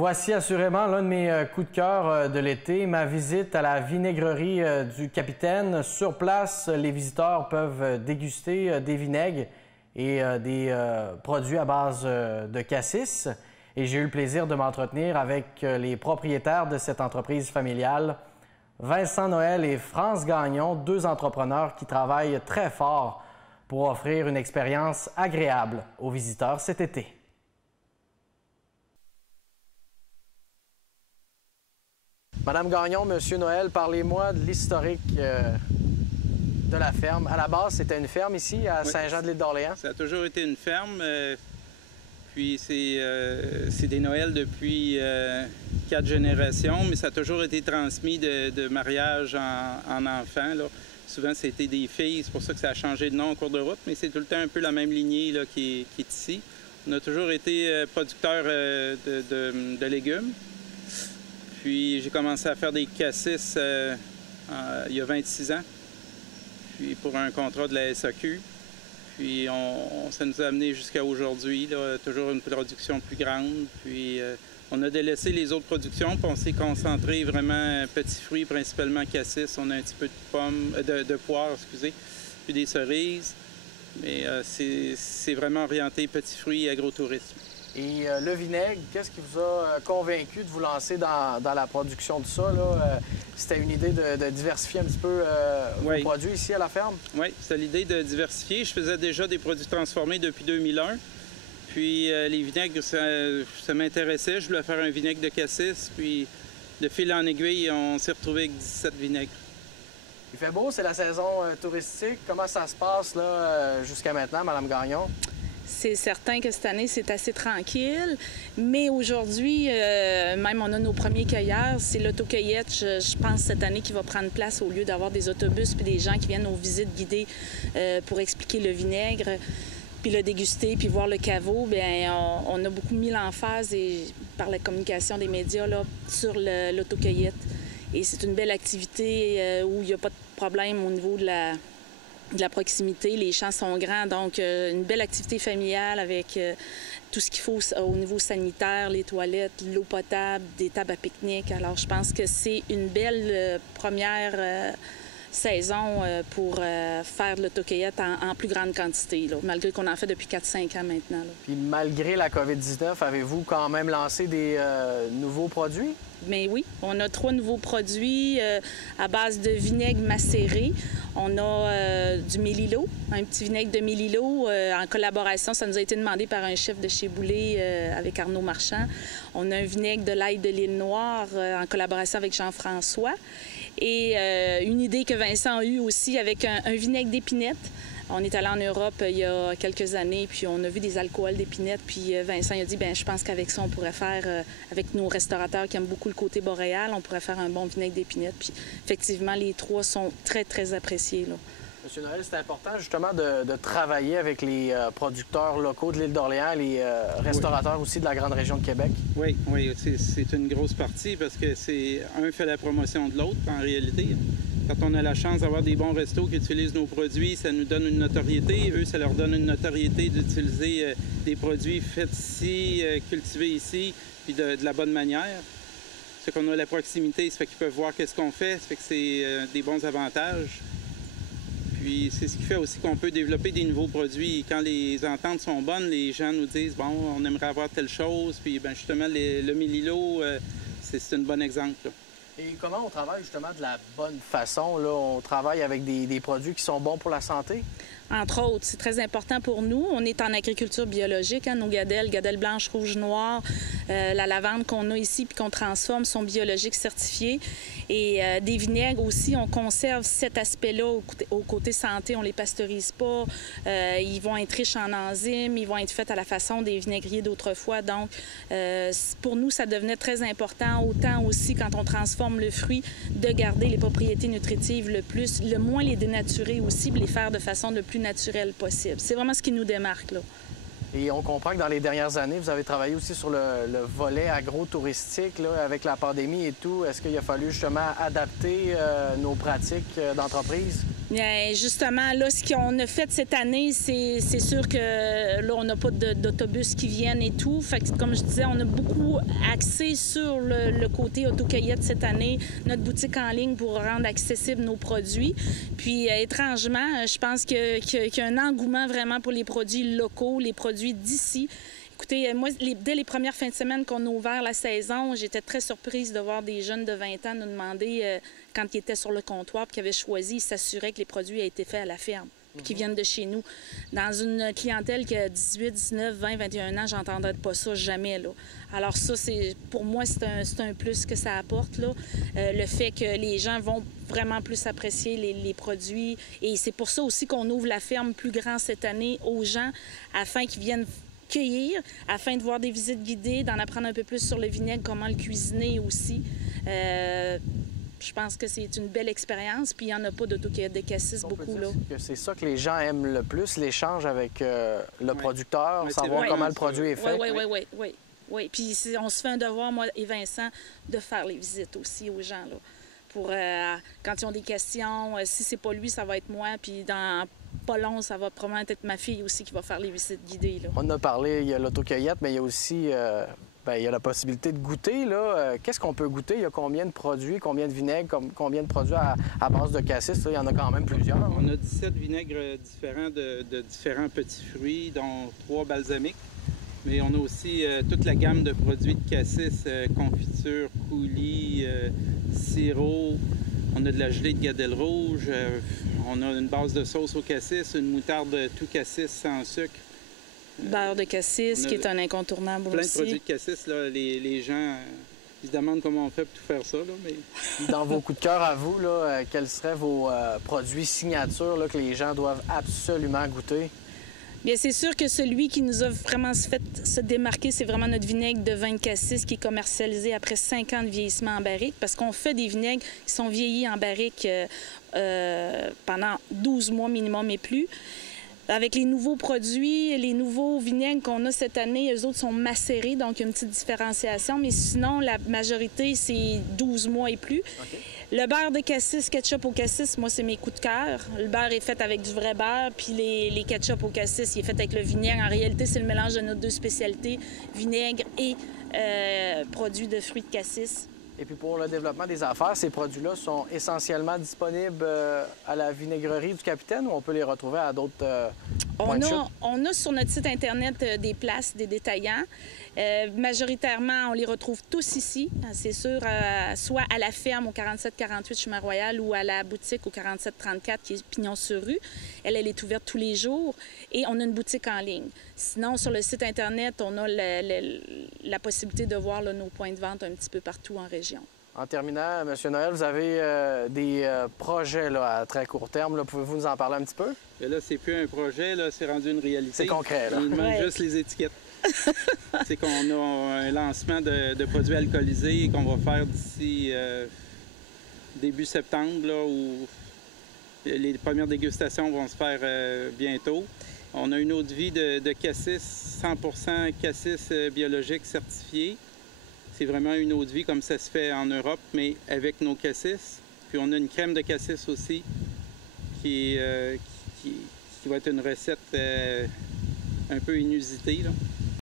Voici assurément l'un de mes coups de cœur de l'été, ma visite à la vinaigrerie du Capitaine. Sur place, les visiteurs peuvent déguster des vinaigres et des produits à base de cassis. Et j'ai eu le plaisir de m'entretenir avec les propriétaires de cette entreprise familiale, Vincent Noël et France Gagnon, deux entrepreneurs qui travaillent très fort pour offrir une expérience agréable aux visiteurs cet été. Madame Gagnon, Monsieur Noël, parlez-moi de l'historique de la ferme. À la base, c'était une ferme ici, à Saint-Jean-de-l'Île-d'Orléans? Ça a toujours été une ferme. Puis c'est des Noëls depuis 4 générations, mais ça a toujours été transmis de mariage en enfants. Là. Souvent, c'était des filles. C'est pour ça que ça a changé de nom en cours de route, mais c'est tout le temps un peu la même lignée là, qui est ici. On a toujours été producteurs de légumes. Puis j'ai commencé à faire des cassis il y a 26 ans, puis pour un contrat de la SAQ. Puis ça nous a amené jusqu'à aujourd'hui, toujours une production plus grande. Puis on a délaissé les autres productions, puis on s'est concentré vraiment petits fruits, principalement cassis. On a un petit peu de pommes, de poires, excusez, puis des cerises. Mais c'est vraiment orienté petits fruits et agrotourisme. Et le vinaigre, qu'est-ce qui vous a convaincu de vous lancer dans la production de ça? C'était une idée de diversifier un petit peu vos produits ici à la ferme? Oui, c'était l'idée de diversifier. Je faisais déjà des produits transformés depuis 2001. Puis les vinaigres, ça m'intéressait. Je voulais faire un vinaigre de cassis. Puis de fil en aiguille, on s'est retrouvé avec 17 vinaigres. Il fait beau, c'est la saison touristique. Comment ça se passe là jusqu'à maintenant, Mme Gagnon? C'est certain que cette année, c'est assez tranquille. Mais aujourd'hui, même on a nos premiers cueilleurs. C'est l'autocueillette, je pense, cette année qui va prendre place au lieu d'avoir des autobus puis des gens qui viennent aux visites guidées pour expliquer le vinaigre, puis le déguster, puis voir le caveau. Bien, on a beaucoup mis l'emphase par la communication des médias là, sur l'autocueillette. Et c'est une belle activité où il n'y a pas de problème au niveau de la proximité. Les champs sont grands, donc une belle activité familiale avec tout ce qu'il faut au niveau sanitaire, les toilettes, l'eau potable, des tables à pique-nique. Alors, je pense que c'est une belle première saison pour faire de l'autocueillette en plus grande quantité, là, malgré qu'on en fait depuis 4-5 ans maintenant. Là. Puis malgré la COVID-19, avez-vous quand même lancé des nouveaux produits? Bien oui, on a 3 nouveaux produits à base de vinaigre macéré. On a du mélilo, un petit vinaigre de mélilo en collaboration. Ça nous a été demandé par un chef de chez Boulay avec Arnaud Marchand. On a un vinaigre de l'ail de l'île Noire en collaboration avec Jean-François. Et une idée que Vincent a eue aussi avec un vinaigre d'épinette. On est allé en Europe il y a quelques années, puis on a vu des alcools d'épinette. Puis Vincent il a dit, bien, je pense qu'avec ça, on pourrait faire, avec nos restaurateurs qui aiment beaucoup le côté boréal, on pourrait faire un bon vinaigre d'épinette. Puis effectivement, les 3 sont très, très appréciés. Là. Monsieur Noël, c'est important justement de travailler avec les producteurs locaux de l'île d'Orléans, les restaurateurs aussi de la grande région de Québec. Oui, c'est une grosse partie parce que un fait la promotion de l'autre en réalité. Quand on a la chance d'avoir des bons restos qui utilisent nos produits, ça nous donne une notoriété. Eux, ça leur donne une notoriété d'utiliser des produits faits ici, cultivés ici, puis de la bonne manière. C'est qu'on a la proximité, ça fait qu'ils peuvent voir qu'est-ce qu'on fait, ça fait que c'est des bons avantages. Puis c'est ce qui fait aussi qu'on peut développer des nouveaux produits. Quand les ententes sont bonnes, les gens nous disent « bon, on aimerait avoir telle chose », puis bien, justement, le mélilo, c'est un bon exemple. Là. Et comment on travaille justement de la bonne façon? Là? On travaille avec des produits qui sont bons pour la santé? Entre autres, c'est très important pour nous. On est en agriculture biologique. Hein, nos gadelles blanches, rouges, noires, la lavande qu'on a ici puis qu'on transforme sont biologiques certifiés. Et des vinaigres aussi, on conserve cet aspect-là au côté santé. On ne les pasteurise pas. Ils vont être riches en enzymes. Ils vont être faits à la façon des vinaigriers d'autrefois. Donc, pour nous, ça devenait très important. Autant aussi, quand on transforme le fruit, de garder les propriétés nutritives le moins les dénaturer aussi, puis les faire de façon le plus naturelle possible. C'est vraiment ce qui nous démarque, là. Et on comprend que dans les dernières années, vous avez travaillé aussi sur le volet agro-touristique, là, avec la pandémie et tout. Est-ce qu'il a fallu justement adapter nos pratiques d'entreprise? Bien, justement, là, ce qu'on a fait cette année, c'est sûr que là, on n'a pas d'autobus qui viennent et tout. Fait que, comme je disais, on a beaucoup axé sur le côté autocueillette cette année, notre boutique en ligne pour rendre accessibles nos produits. Puis, étrangement, je pense qu'il y a un engouement vraiment pour les produits locaux, les produits d'ici. Écoutez, moi, dès les premières fins de semaine qu'on a ouvert la saison, j'étais très surprise de voir des jeunes de 20 ans nous demander, quand ils étaient sur le comptoir, puis qu'ils avaient choisi, ils s'assuraient que les produits aient été faits à la ferme, puis qu'ils viennent de chez nous. Dans une clientèle qui a 18, 19, 20, 21 ans, j'entendrais pas ça jamais, là. Alors ça, pour moi, c'est un plus que ça apporte, là. Le fait que les gens vont vraiment plus apprécier les produits. Et c'est pour ça aussi qu'on ouvre la ferme plus grand cette année aux gens, afin qu'ils viennent cueillir, afin de voir des visites guidées, d'en apprendre un peu plus sur le vinaigre, comment le cuisiner aussi. Je pense que c'est une belle expérience, puis il n'y en a pas d'autocueillette de cassis beaucoup, là. C'est ça que les gens aiment le plus, l'échange avec le producteur, savoir comment le produit est fait. Oui. Puis on se fait un devoir, moi et Vincent, de faire les visites aussi aux gens, là. Pour quand ils ont des questions, si c'est pas lui, ça va être moi, puis dans pas long, ça va probablement être ma fille aussi qui va faire les visites guidées, là. On en a parlé, il y a l'autocueillette, mais il y a aussi il y a la possibilité de goûter, là. Qu'est-ce qu'on peut goûter? Il y a combien de produits, combien de vinaigres, combien de produits à base de cassis? Il y en a quand même plusieurs. On a 17 vinaigres différents de différents petits fruits, dont 3 balsamiques. Mais on a aussi toute la gamme de produits de cassis, confiture, coulis, sirop. On a de la gelée de gadelle rouge. On a une base de sauce au cassis, une moutarde tout cassis sans sucre. Beurre de cassis, qui est un incontournable plein aussi. Plein de produits de cassis, là, les gens ils se demandent comment on fait pour tout faire ça. Là, mais... Dans vos coups de cœur à vous, là, quels seraient vos produits signatures là, que les gens doivent absolument goûter? Bien, c'est sûr que celui qui nous a vraiment fait se démarquer, c'est vraiment notre vinaigre de vin de cassis qui est commercialisé après 5 ans de vieillissement en barrique, parce qu'on fait des vinaigres qui sont vieillis en barrique pendant 12 mois minimum et plus. Avec les nouveaux produits, les nouveaux vinaigres qu'on a cette année, eux autres sont macérés, donc il y a une petite différenciation. Mais sinon, la majorité, c'est 12 mois et plus. Okay. Le beurre de cassis, ketchup au cassis, moi, c'est mes coups de cœur. Le beurre est fait avec du vrai beurre, puis les ketchup au cassis, il est fait avec le vinaigre. En réalité, c'est le mélange de nos deux spécialités, vinaigre et produits de fruits de cassis. Et puis pour le développement des affaires, ces produits-là sont essentiellement disponibles à la vinaigrerie du Capitaine ou on peut les retrouver à d'autres points de chute? On a sur notre site Internet des places, des détaillants. Majoritairement, on les retrouve tous ici, c'est sûr, soit à la ferme au 47-48 chemin Royal ou à la boutique au 47-34 qui est Pignon-sur-Rue. Elle est ouverte tous les jours et on a une boutique en ligne. Sinon, sur le site Internet, on a la possibilité de voir là, nos points de vente un petit peu partout en région. En terminant, M. Noël, vous avez des projets là, à très court terme. Pouvez-vous nous en parler un petit peu? Et là, c'est plus un projet, c'est rendu une réalité. C'est concret, là. Il manque juste les étiquettes. C'est qu'on a un lancement de produits alcoolisés qu'on va faire d'ici début septembre, là, où les premières dégustations vont se faire bientôt. On a une eau de vie de cassis, 100% cassis biologique certifié. C'est vraiment une eau de vie comme ça se fait en Europe, mais avec nos cassis. Puis on a une crème de cassis aussi qui va être une recette un peu inusitée, là.